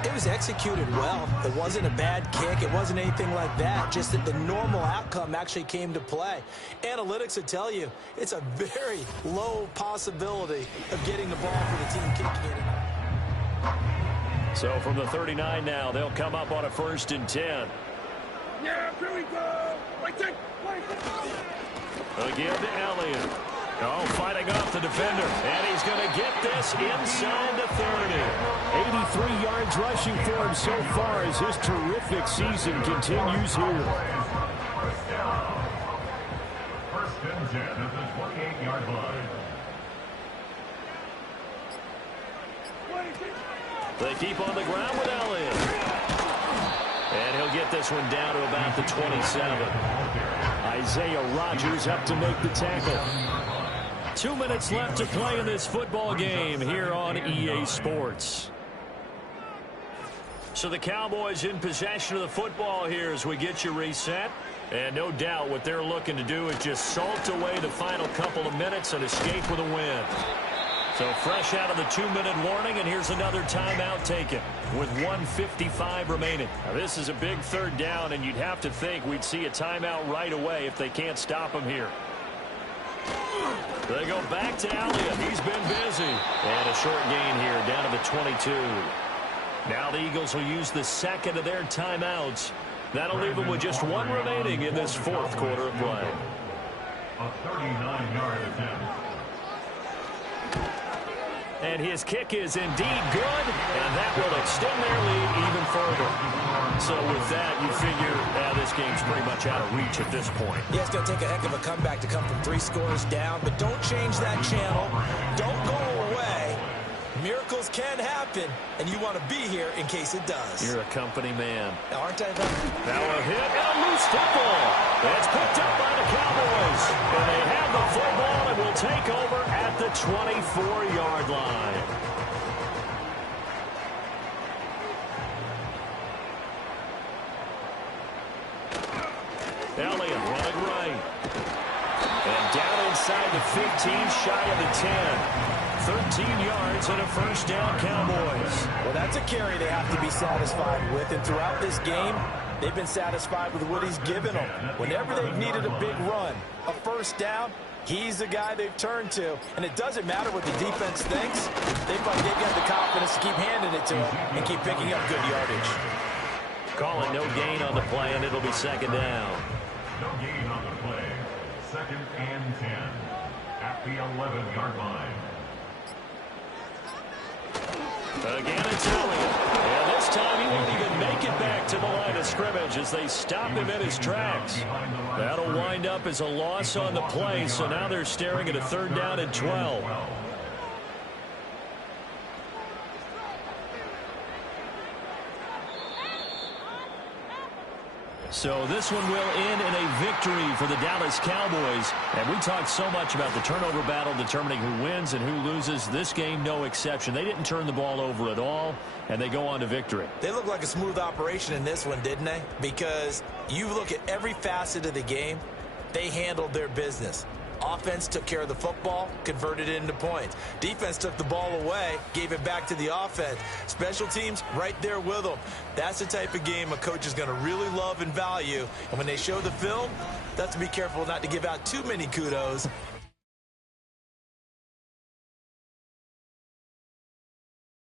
it was executed well. It wasn't a bad kick. It wasn't anything like that. Just that the normal outcome actually came to play. Analytics would tell you it's a very low possibility of getting the ball for the team kicking it. So from the 39 now, they'll come up on a 1st and 10. Yeah, here we go. Again to Elliott. Oh, fighting off the defender. And he's going to get this inside the 30. 83 yards rushing for him so far as his terrific season continues here. First down. 1st and 10 at the 28-yard line. They keep on the ground with Elliott. And he'll get this one down to about the 27. Isaiah Rodgers up to make the tackle. 2 minutes left to play in this football game here on EA Sports. So the Cowboys in possession of the football here as we get you reset. And no doubt what they're looking to do is just salt away the final couple of minutes and escape with a win. So fresh out of the 2-minute warning, and here's another timeout taken with 1:55 remaining. Now this is a big 3rd down, and you'd have to think we'd see a timeout right away if they can't stop him here. They go back to Elliott. He's been busy. And a short gain here down to the 22. Now the Eagles will use the 2nd of their timeouts. That'll leave them with just 1 remaining in this 4th quarter of play. A 39-yard attempt. And his kick is indeed good, and that will extend their lead even further. So with that, you figure this game's pretty much out of reach at this point. Yeah, it's going to take a heck of a comeback to come from 3 scores down, but don't change that channel. Don't go away. Miracles can happen, and you want to be here in case it does. You're a company man. Aren't I, though? Now a hit and a loose football. That's picked up by the Cowboys. And they have the football and will take over at the 24-yard line. Elliott running right. And down inside the 15, shy of the 10. 13 yards and a 1st down, Cowboys. Well, that's a carry they have to be satisfied with. And throughout this game, they've been satisfied with what he's given them. Whenever they've needed a big run, a 1st down, he's the guy they've turned to. And it doesn't matter what the defense thinks. They've got the confidence to keep handing it to him and keep picking up good yardage. Calling no gain on the play, and it'll be 2nd down. No gain on the play. 2nd and 10 at the 11-yard line. Again, it's Elliott. And this time he won't even make it back to the line of scrimmage as they stop him in his tracks. That'll wind up as a loss on the play, so now they're staring at a 3rd down and 12. So this one will end in a victory for the Dallas Cowboys. And we talked so much about the turnover battle determining who wins and who loses. This game, no exception. They didn't turn the ball over at all, and they go on to victory. They look like a smooth operation in this one, didn't they? Because you look at every facet of the game, they handled their business. Offense took care of the football, converted it into points. Defense took the ball away, gave it back to the offense. Special teams right there with them. That's the type of game a coach is going to really love and value. And when they show the film, they have to be careful not to give out too many kudos